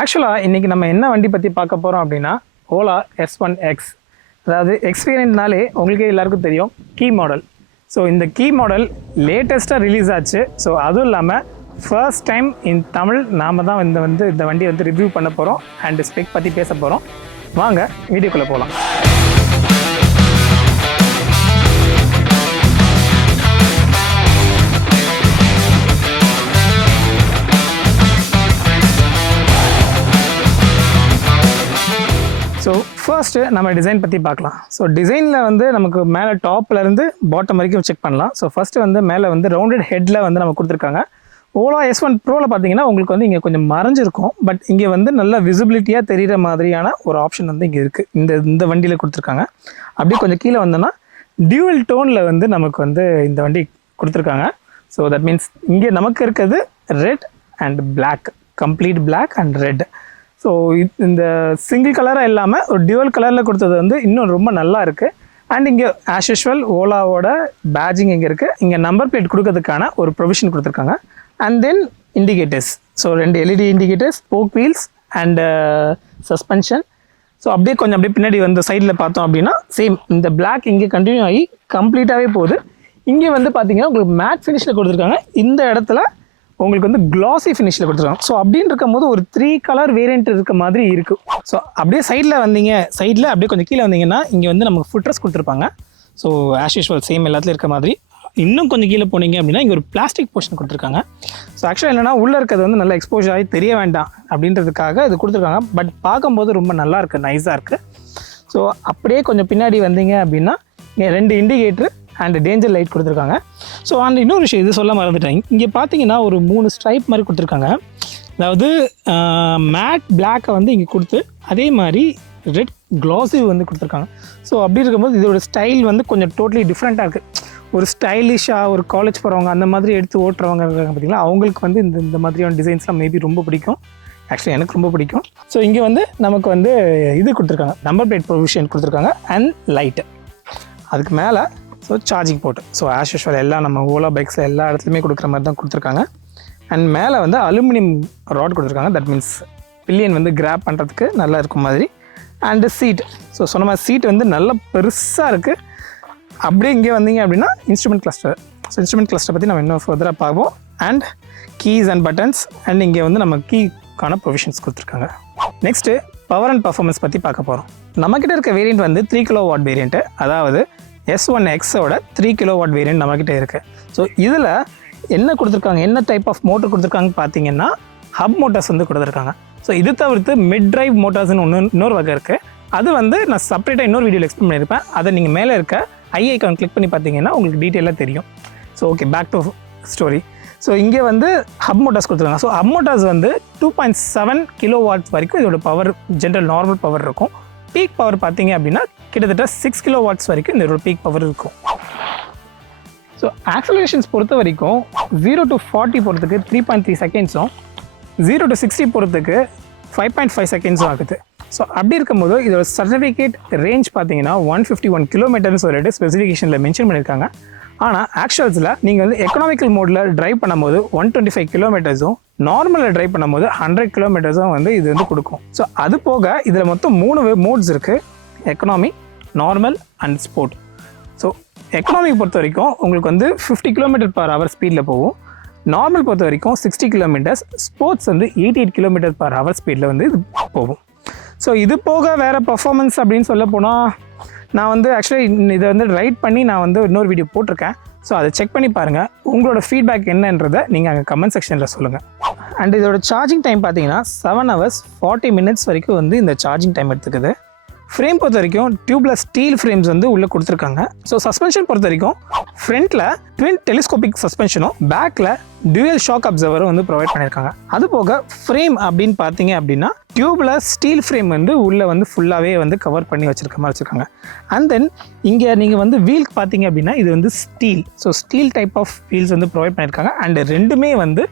ஆக்சுவலாக இன்றைக்கி நம்ம என்ன வண்டி பற்றி பார்க்க போகிறோம் அப்படின்னா ஓலா S1X. அதாவது எக்ஸ்பீரியன்ட்னாலே உங்களுக்கே எல்லாருக்கும் தெரியும் கீ மாடல். ஸோ இந்த கீ மாடல் லேட்டஸ்ட்டாக ரிலீஸ் ஆச்சு. ஸோ அதுவும் இல்லாமல் ஃபர்ஸ்ட் டைம் இன் தமிழ் நாம் தான் இந்த வண்டியை வந்து ரிவ்யூ பண்ண போகிறோம் அண்ட் ஸ்பெக் பற்றி பேச போகிறோம். வாங்க வீடியோக்குள்ளே போகலாம். ஸோ ஃபர்ஸ்ட்டு நம்ம டிசைன் பற்றி பார்க்கலாம். ஸோ டிசைனில் வந்து நமக்கு மேலே டாப்லேருந்து பாட்டம் வரைக்கும் செக் பண்ணலாம். ஸோ ஃபஸ்ட்டு வந்து மேலே வந்து ரவுண்டட் ஹெட்டில் வந்து நம்ம கொடுத்துருக்காங்க. ஓலா S1 ப்ரோவில் பார்த்தீங்கன்னா உங்களுக்கு வந்து இங்கே கொஞ்சம் மறைஞ்சிருக்கும். பட் இங்கே வந்து நல்ல விசிபிலிட்டியாக தெரிகிற மாதிரியான ஒரு ஆப்ஷன் வந்து இங்கே இருக்குது. இந்த வண்டியில் கொடுத்துருக்காங்க. அப்படியே கொஞ்சம் கீழே வந்தோன்னா டியூவல் டோனில் வந்து நமக்கு வந்து இந்த வண்டி கொடுத்துருக்காங்க. ஸோ தட் மீன்ஸ் இங்கே நமக்கு இருக்கிறது red and black, complete black and red. So இந்த சிங்கிள் கலராக இல்லாமல் ஒரு டியூவல் கலரில் கொடுத்தது வந்து இன்னும் ரொம்ப நல்லா இருக்குது. அண்ட் இங்கே ஆஸ் யூஷுவல் ஓலாவோட பேட்ஜிங் இங்கே இருக்குது. இங்கே நம்பர் பிளேட் கொடுக்கறதுக்கான ஒரு ப்ரொவிஷன் கொடுத்துருக்காங்க. And then indicators, so 2 LED indicators, spoke wheels and suspension. So அப்படியே பின்னாடி வந்து சைடில் பார்த்தோம் அப்படின்னா சேம் இந்த பிளாக் இங்கே கண்டினியூ ஆகி கம்ப்ளீட்டாகவே போகுது. இங்கே வந்து பார்த்தீங்கன்னா உங்களுக்கு மேட் ஃபினிஷில் கொடுத்துருக்காங்க. இந்த இடத்துல உங்களுக்கு வந்து கிளாசி ஃபினிஷில் கொடுத்துருக்காங்க. ஸோ அப்படின்னு இருக்கும் போது ஒரு 3 கலர் வேரியண்ட் இருக்க மாதிரி இருக்குது. ஸோ அப்படியே சைடில் அப்படியே கொஞ்சம் கீழே வந்தீங்கன்னா இங்கே வந்து நமக்கு ஃபுட்ரஸ் கொடுத்துருப்பாங்க. ஸோ ஆஸ் யூஷுவல் சேம் எல்லாத்துலையும் இருக்க மாதிரி. இன்னும் கொஞ்சம் கீழே போனீங்க அப்படின்னா இங்கே ஒரு பிளாஸ்டிக் போர்ஷன் கொடுத்துருக்காங்க. ஸோ ஆக்சுவலாக என்னென்னா உள்ளே இருக்கிறது வந்து நல்லா எக்ஸ்போஸ் ஆகி தெரிய வேண்டாம் அப்படின்றதுக்காக இது கொடுத்துருக்காங்க. பட் பார்க்கும்போது ரொம்ப நல்லா இருக்குது, நைஸாக இருக்குது. ஸோ அப்படியே கொஞ்சம் பின்னாடி வந்தீங்க அப்படின்னா இங்கே 2 இண்டிகேட்டர் அண்ட் டேஞ்சர் லைட் கொடுத்துருக்காங்க. ஸோ அண்ட் இன்னொரு விஷயம் இது சொல்ல மறந்துட்டேன். இங்கே பார்த்தீங்கன்னா ஒரு 3 ஸ்ட்ரைப் மாதிரி கொடுத்துருக்காங்க. அதாவது மேட் பிளாக்கை வந்து இங்கே கொடுத்து அதே மாதிரி ரெட் க்ளாஸி வந்து கொடுத்துருக்காங்க. ஸோ அப்படி இருக்கும்போது இதோட ஸ்டைல் வந்து கொஞ்சம் டோட்டலி டிஃப்ரெண்ட்டாக இருக்குது. ஒரு ஸ்டைலிஷாக ஒரு காலேஜ் போகிறவங்க அந்த மாதிரி எடுத்து ஓட்டுறவங்க இருக்காங்க பார்த்தீங்களா, அவங்களுக்கு வந்து இந்த மாதிரியான டிசைன்ஸ்லாம் மேபி ரொம்ப பிடிக்கும். ஆக்சுவலி எனக்கு ரொம்ப பிடிக்கும். ஸோ இங்கே வந்து நமக்கு வந்து இது கொடுத்துருக்காங்க, நம்பர் பிளேட் ப்ரொவிஷன் கொடுத்துருக்காங்க அண்ட் லைட்டு. அதுக்கு மேலே so charging port. So as usual எல்லாம் நம்ம ஓலா பைக்ஸில் எல்லா இடத்துலையுமே கொடுக்குற மாதிரி தான் கொடுத்துருக்காங்க. அண்ட் மேலே வந்து அலுமினியம் ராட் கொடுத்துருக்காங்க. தட் மீன்ஸ் பில்லியன் வந்து கிராப் பண்ணுறதுக்கு நல்லா இருக்கும் மாதிரி. அண்டு சீட், ஸோ சொன்ன மாதிரி சீட் வந்து நல்லா பெருசாக இருக்குது. அப்படியே இங்கே வந்தீங்க அப்படின்னா instrument cluster. So instrument cluster பற்றி நம்ம இன்னும் ஃபர்தராக பார்ப்போம். And keys and buttons and இங்கே வந்து நம்ம கீக்கான ப்ரொவிஷன்ஸ் கொடுத்துருக்காங்க. நெக்ஸ்ட்டு பவர் அண்ட் பர்ஃபார்மன்ஸ் பற்றி பார்க்க போகிறோம். நம்மக்கிட்ட இருக்க வேரியண்ட் வந்து 3 kW வேரியண்ட்டு. அதாவது S1Xோட 3 kW வேரியண்ட் நம்மக்கிட்ட இருக்குது. ஸோ இதில் என்ன கொடுத்துருக்காங்க, என்ன டைப் ஆஃப் மோட்டர் கொடுத்துருக்காங்கன்னு பார்த்தீங்கன்னா ஹப் மோட்டார்ஸ் வந்து கொடுத்துருக்காங்க. ஸோ இது தவிர்த்து மிட் டிரைவ் மோட்டார்ஸ்னு இன்னொரு வகை இருக்குது. அது வந்து நான் செப்பரேட்டாக இன்னொரு வீடியோவில் எக்ஸ்பிளைன் பண்ணியிருப்பேன். அதை நீங்கள் மேலே இருக்க ஐக்கான் கிளிக் பண்ணி பார்த்தீங்கன்னா உங்களுக்கு டீட்டெயிலாக தெரியும். So okay, back to story. So இங்கே வந்து ஹப் மோட்டார்ஸ் கொடுத்துருக்காங்க. ஸோ ஹப் மோட்டார்ஸ் வந்து 2.7 kW வரைக்கும் இதோட பவர் ஜென்ரல் நார்மல் பவர் இருக்கும். பீக் பவர் பார்த்தீங்க அப்படின்னா கிட்டத்தட்ட 6 kW வரைக்கும் இந்த பீக் பவர் இருக்கும். ஸோ ஆக்சலரேஷன்ஸ் பொறுத்த வரைக்கும் 0 to 40 போகிறதுக்கு 3.3 செகண்ட்ஸும் 0 to 60 போகிறதுக்கு 5.5 செகண்ட்ஸும் ஆகுது. ஸோ அப்படி இருக்கும்போது இதோட சர்டிஃபிகேட் ரேஞ்ச் பார்த்தீங்கன்னா 151 கிலோமீட்டர்னு சொல்லிட்டு ஸ்பெசிஃபிகேஷனில் மென்ஷன் பண்ணியிருக்காங்க. ஆனால் ஆக்சுவல்ஸில் நீங்கள் வந்து எக்கனாமிக்கல் மோடில் ட்ரைவ் பண்ணும்போது 125 கிலோமீட்டர்ஸும் நார்மலில் ட்ரைவ் பண்ணும்போது 100 கிலோமீட்டர்ஸும் வந்து இது வந்து கொடுக்கும். ஸோ அது போக இதில் மொத்தம் 3 மோட்ஸ் இருக்குது: economy, normal and sport. So economic பொறுத்த வரைக்கும் உங்களுக்கு வந்து 50 km/h ஸ்பீடில் போகும். நார்மல் பொறுத்த வரைக்கும் 60 கிலோமீட்டர்ஸ், ஸ்போர்ட்ஸ் வந்து 88 km/h ஸ்பீடில் வந்து இது போகும். ஸோ இது போக வேறு பர்ஃபார்மன்ஸ் அப்படின்னு சொல்ல போனால் நான் வந்து ஆக்சுவலி இதை வந்து ரைட் பண்ணி நான் வந்து இன்னொரு வீடியோ போட்டிருக்கேன். ஸோ அதை செக் பண்ணி பாருங்கள். உங்களோட ஃபீட்பேக் என்னன்றதை நீங்கள் அங்கே கமெண்ட் செக்ஷனில் சொல்லுங்கள். அண்ட் இதோட சார்ஜிங் டைம் பார்த்தீங்கன்னா 7 hours 40 minutes வரைக்கும் வந்து இந்த சார்ஜிங் டைம் எடுத்துக்குது. ஃப்ரேம் பொறுத்த வரைக்கும் டியூப்லெஸ் ஸ்டீல் ஃப்ரேம்ஸ் வந்து உள்ளே கொடுத்துருக்காங்க. ஸோ சஸ்பென்ஷன் பொறுத்த வரைக்கும் ஃப்ரண்ட்டில் ட்வின் டெலிஸ்கோபிக் சஸ்பென்ஷனும் பேக்கில் டியூயல் ஷாக் அப்சர்வரும் வந்து ப்ரொவைட் பண்ணியிருக்காங்க. அது போக ஃப்ரேம் அப்படின்னு பார்த்தீங்க அப்படின்னா டியூப்லெஸ் ஸ்டீல் ஃப்ரேம் வந்து உள்ளே வந்து ஃபுல்லாகவே வந்து கவர் பண்ணி வச்சுருக்க மாதிரி வச்சுருக்காங்க. அண்ட் தென் இங்கே நீங்கள் வந்து வீல் பார்த்தீங்க அப்படின்னா இது வந்து steel. So steel type of wheels வந்து ப்ரொவைட் பண்ணியிருக்காங்க. அண்ட் ரெண்டுமே வந்து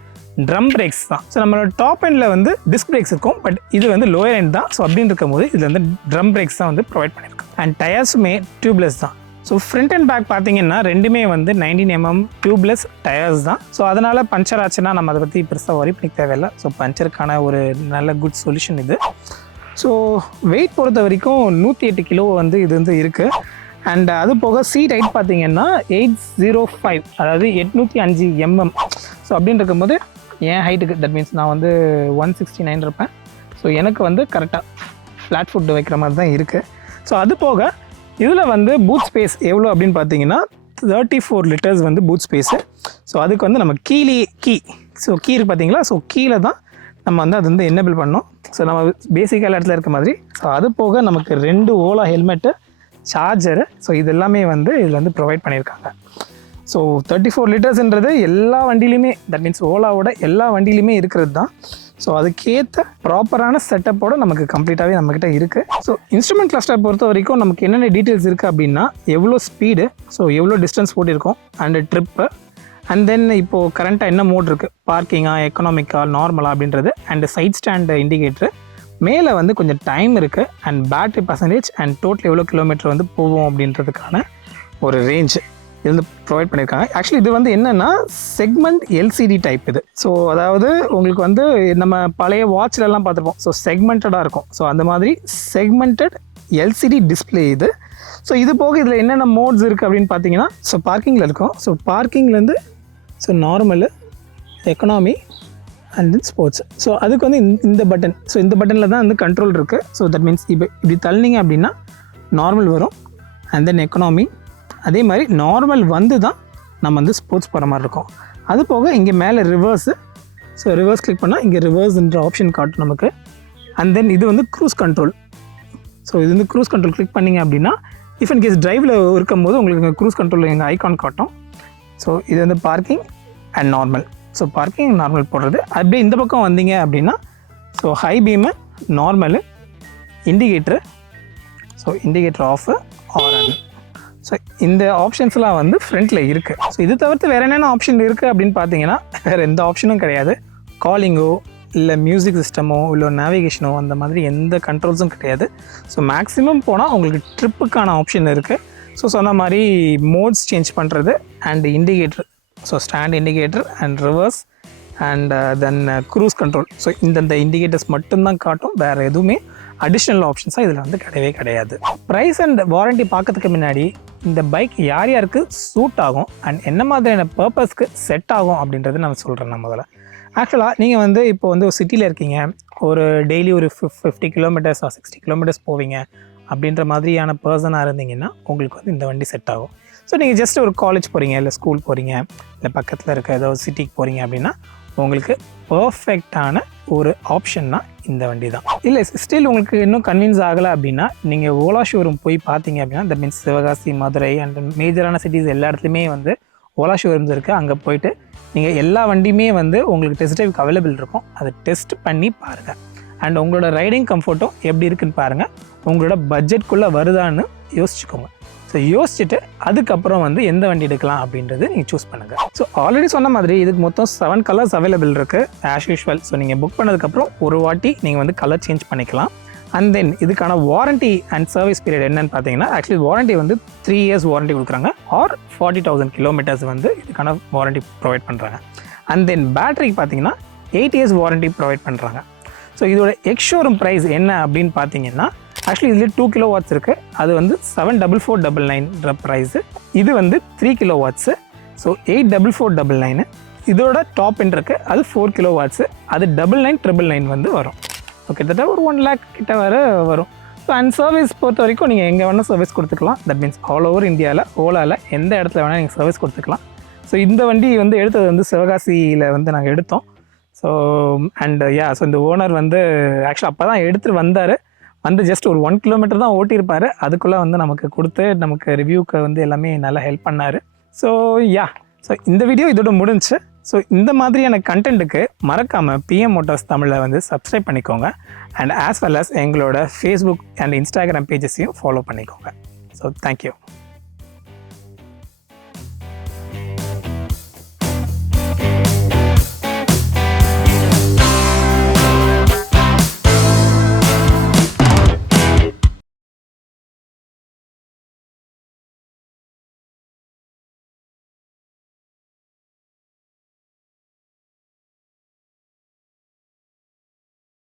ட்ரம் பிரேக்ஸ் தான். ஸோ நம்மளோட டாப் எண்டில் வந்து டிஸ்க் பிரேக்ஸ் இருக்கும், பட் இது வந்து லோயர் எண்ட் தான். ஸோ அப்படின்னு இருக்கும் போது இதில் வந்து ட்ரம் பிரேக்ஸ் தான் வந்து ப்ரொவைட் பண்ணியிருக்காங்க. அண்ட் டயர்ஸுமே டியூப்லெஸ் தான். ஸோ ஃப்ரண்ட் அண்ட் பேக் பார்த்தீங்கன்னா ரெண்டுமே வந்து 19mm டியூப்லெஸ் டயர்ஸ் தான். ஸோ அதனால் பஞ்சர் ஆச்சுன்னா நம்ம அதை பற்றி பெருசாக ஒரி பண்ணிக்க தேவையில்லை. ஸோ பஞ்சருக்கான ஒரு நல்ல குட் சொல்யூஷன் இது. ஸோ வெயிட் பொறுத்த வரைக்கும் 108 கிலோ வந்து இது வந்து இருக்குது. அண்ட் அது போக சீட் ஹைட் பார்த்தீங்கன்னா 805, அதாவது 805 mm. ஸோ அப்படின்னு இருக்கும்போது என் ஹைட்டுக்கு தட் மீன்ஸ் நான் வந்து 169 இருப்பேன். ஸோ எனக்கு வந்து கரெக்டாக ஃப்ளாட் ஃபுட் வைக்கிற மாதிரி தான் இருக்குது. ஸோ அது போக இதில் வந்து பூட் ஸ்பேஸ் எவ்வளோ அப்படின்னு பார்த்தீங்கன்னா 34 லிட்டர்ஸ் வந்து பூட் ஸ்பேஸு. ஸோ அதுக்கு வந்து நம்ம கீ இருக்கு பார்த்தீங்களா. ஸோ கீழே தான் நம்ம வந்து அது வந்து என்னபிள் பண்ணோம். ஸோ நம்ம பேசிக்காக இடத்துல இருக்க மாதிரி. ஸோ அது போக நமக்கு 2 ஓலா ஹெல்மெட்டு, சார்ஜரு, ஸோ இது எல்லாமே வந்து இதில் வந்து ப்ரொவைட் பண்ணியிருக்காங்க. ஸோ 34 லிட்டர்ஸ்ன்றது எல்லா வண்டியிலையுமே, தட் மீன்ஸ் ஓலாவோட எல்லா வண்டியிலையுமே இருக்கிறது தான். ஸோ அதுக்கேற்ற ப்ராப்பரான செட்டப்போடு நமக்கு கம்ப்ளீட்டாகவே நம்மக்கிட்ட இருக்குது. ஸோ இன்ஸ்ட்ருமெண்ட் கிளஸ்டர் பொறுத்த வரைக்கும் நமக்கு என்னென்ன டீட்டெயில்ஸ் இருக்குது அப்படின்னா எவ்வளோ ஸ்பீடு, ஸோ எவ்வளோ டிஸ்டன்ஸ் போட்டிருக்கோம், அண்டு ட்ரிப்பு, அண்ட் தென் இப்போது கரண்ட்டாக என்ன மோட் இருக்குது, பார்க்கிங்காக, எக்கனாமிக்கா, நார்மலா அப்படின்றது, அண்டு சைட் ஸ்டாண்டு இண்டிகேட்ரு, மேலே வந்து கொஞ்சம் டைம் இருக்குது, and battery percentage, and total எவ்வளோ கிலோமீட்டர் வந்து போவோம் அப்படின்றதுக்கான ஒரு ரேஞ்சு இது வந்து ப்ரொவைட் பண்ணியிருக்காங்க. ஆக்சுவலி இது வந்து என்னென்னா செக்மெண்ட் எல்சிடி டைப் இது. ஸோ அதாவது உங்களுக்கு வந்து நம்ம பழைய வாட்ச்லலாம் பார்த்துருப்போம். ஸோ செக்மெண்டடாக இருக்கும். ஸோ அந்த மாதிரி செக்மெண்டட் எல்சிடி டிஸ்பிளே இது. ஸோ இது போக இதில் என்னென்ன மோட்ஸ் இருக்குது அப்படின்னு பார்த்தீங்கன்னா, ஸோ பார்க்கிங்கில் இருக்கும். ஸோ பார்க்கிங்லேருந்து so normal, economy, and then sports. So அதுக்கு வந்து இந்த பட்டன், ஸோ இந்த பட்டனில் தான் வந்து கண்ட்ரோல் இருக்குது. ஸோ தட் மீன்ஸ் இப்போ இப்படி தள்ளினீங்க அப்படின்னா நார்மல் வரும், அண்ட் தென் எக்கனாமி. அதே மாதிரி நார்மல் வந்து தான் நம்ம வந்து ஸ்போர்ட்ஸ் போகிற மாதிரி இருக்கும். அது போக இங்கே மேலே ரிவர்ஸு. ஸோ ரிவர்ஸ் கிளிக் பண்ணால் இங்கே ரிவர்ஸ்ன்ற ஆப்ஷன் காட்டும் நமக்கு. அண்ட் தென் இது வந்து க்ரூஸ் கண்ட்ரோல். ஸோ இது வந்து க்ரூஸ் கண்ட்ரோல் கிளிக் பண்ணிங்க அப்படின்னா இஃப் இன் கேஸ் டிரைவில் இருக்கும்போது உங்களுக்கு க்ரூஸ் கண்ட்ரோலில் எங்கள் ஐகான் காட்டும். ஸோ இது வந்து parking and normal. So parking normal போடுறது. அப்படியே இந்த பக்கம் வந்தீங்க அப்படின்னா so high beam, normal, indicator, so indicator off, on. So இந்த ஆப்ஷன்ஸ்லாம் வந்து ஃப்ரண்ட்டில் இருக்குது. ஸோ இது தவிர்த்து வேறு என்னென்ன ஆப்ஷன் இருக்குது அப்படின்னு பார்த்தீங்கன்னா வேறு எந்த ஆப்ஷனும் கிடையாது. காலிங்கோ இல்லை மியூசிக் சிஸ்டமோ இல்லை நேவிகேஷனோ அந்த மாதிரி எந்த கண்ட்ரோல்ஸும் கிடையாது. ஸோ மேக்ஸிமம் போனால் உங்களுக்கு ட்ரிப்புக்கான ஆப்ஷன் இருக்குது. ஸோ சொன்ன மாதிரி மோட்ஸ் சேஞ்ச் பண்ணுறது, and indicator, so stand indicator, and reverse, and then cruise control. So இந்தந்த இண்டிகேட்டர்ஸ் மட்டும்தான் காட்டும். வேறு எதுவுமே அடிஷ்னல் ஆப்ஷன்ஸாக இதில் வந்து கிடையவே கிடையாது. ப்ரைஸ் அண்ட் வாரண்ட்டி பார்க்கறதுக்கு முன்னாடி இந்த பைக் யார் யாருக்கு சூட் ஆகும் அண்ட் என்ன மாதிரியான பர்பஸ்க்கு செட் ஆகும் அப்படின்றது நான் சொல்கிறேன். நான் முதல்ல ஆக்சுவலாக நீங்கள் வந்து இப்போ வந்து ஒரு சிட்டியில் இருக்கீங்க, ஒரு டெய்லி ஒரு 50 கிலோமீட்டர்ஸ் 60 கிலோமீட்டர்ஸ் போவீங்க அப்படின்ற மாதிரியான பர்சனாக இருந்தீங்கன்னா உங்களுக்கு வந்து இந்த வண்டி செட் ஆகும். ஸோ நீங்கள் ஜஸ்ட் ஒரு காலேஜ் போகிறீங்க, இல்லை ஸ்கூல் போகிறீங்க, இல்லை பக்கத்தில் இருக்க ஏதோ சிட்டிக்கு போகிறீங்க அப்படின்னா உங்களுக்கு பர்ஃபெக்டான ஒரு ஆப்ஷன்னா இந்த வண்டி தான். இல்லை ஸ்டில் உங்களுக்கு இன்னும் கன்வின்ஸ் ஆகலை அப்படின்னா நீங்கள் ஓலா ஷோரூம் போய் பார்த்தீங்க அப்படின்னா that means Sivakasi, Madurai and மேஜரான சிட்டிஸ் எல்லா இடத்துலையுமே வந்து ஓலா ஷோரூம்ஸ் இருக்குது. அங்கே போயிட்டு நீங்கள் எல்லா வண்டியுமே வந்து உங்களுக்கு டெஸ்ட் ட்ரைவுக்கு அவைலபிள் இருக்கும். அதை டெஸ்ட் பண்ணி பாருங்கள். அண்ட் உங்களோட ரைடிங் கம்ஃபர்ட்டும் எப்படி இருக்குன்னு பாருங்கள். உங்களோட பட்ஜெட்குள்ளே வருதான்னு யோசிச்சுக்கோங்க. ஸோ யோசிச்சுட்டு அதுக்கப்புறம் வந்து எந்த வண்டி எடுக்கலாம் அப்படின்றது நீங்கள் சூஸ் பண்ணுங்கள். ஸோ ஆல்ரெடி சொன்ன மாதிரி இதுக்கு மொத்தம் 7 கலர்ஸ் அவைலபிள் இருக்குது ஆஸ் யூஷுவல். ஸோ நீங்கள் புக் பண்ணதுக்கப்புறம் ஒரு வாட்டி நீங்கள் வந்து கலர் சேஞ்ச் பண்ணிக்கலாம். அண்ட் தென் இதுக்கான வாரண்ட்டி அண்ட் சர்வீஸ் பீரியட் என்னன்னு பார்த்தீங்கன்னா ஆக்சுவலி வாரண்ட்டி வந்து 3 இயர்ஸ் வாரண்ட்டி கொடுக்குறாங்க, ஆர் 40,000 கிலோமீட்டர்ஸ் வந்து இதுக்கான வாரண்ட்டி ப்ரொவைட் பண்ணுறாங்க. அண்ட் தென் பேட்டரிக்கு பார்த்தீங்கன்னா 8 இயர்ஸ் வாரண்ட்டி ப்ரொவைட் பண்ணுறாங்க. ஸோ இதோட எக்ஸ்ஷோரூம் ப்ரைஸ் என்ன அப்படின்னு பார்த்தீங்கன்னா ஆக்சுவலி இதில் 2 கிலோவாட்ஸ் இருக்குது. அது வந்து 74499 ப்ரைஸு. இது வந்து 3 கிலோவாட்ஸு. ஸோ 84499. இதோட டாப் எண்ட் இருக்குது, அது 4 கிலோவாட்ஸு. அது 9999 வந்து வரும். ஸோ கிட்டத்தட்ட ஒரு 1 lakh கிட்ட வரும். ஸோ அண்ட் சர்வீஸ் பொறுத்த வரைக்கும் நீங்கள் எங்கே வேணால் சர்வீஸ் கொடுத்துக்கலாம். தட் மீன்ஸ் ஆல் ஓவர் இந்தியாவில் ஓலாவில் எந்த இடத்துல வேணால் நீங்கள் சர்வீஸ் கொடுத்துக்கலாம். ஸோ இந்த வண்டி வந்து எடுத்தது வந்து சிவகாசியில் வந்து நாங்கள் எடுத்தோம். ஸோ அண்ட் ஸோ இந்த ஓனர் வந்து ஆக்சுவலாக அப்போ தான் எடுத்துகிட்டு வந்தார். வந்து ஜஸ்ட் ஒரு 1 கிலோமீட்டர் தான் ஓட்டியிருப்பார். அதுக்குள்ளே வந்து நமக்கு கொடுத்து நமக்கு ரிவ்யூக்கு வந்து எல்லாமே நல்லா ஹெல்ப் பண்ணார். ஸோ ஸோ இந்த வீடியோ இதோட முடிஞ்சு. ஸோ இந்த மாதிரியான கண்டென்ட்டுக்கு மறக்காமல் PM மோட்டார்ஸ் தமிழில் வந்து சப்ஸ்கிரைப் பண்ணிக்கோங்க. அண்ட் ஆஸ் வெல் அஸ் எங்களோட ஃபேஸ்புக் அண்ட் இன்ஸ்டாகிராம் பேஜஸையும் ஃபாலோ பண்ணிக்கோங்க. So thank you.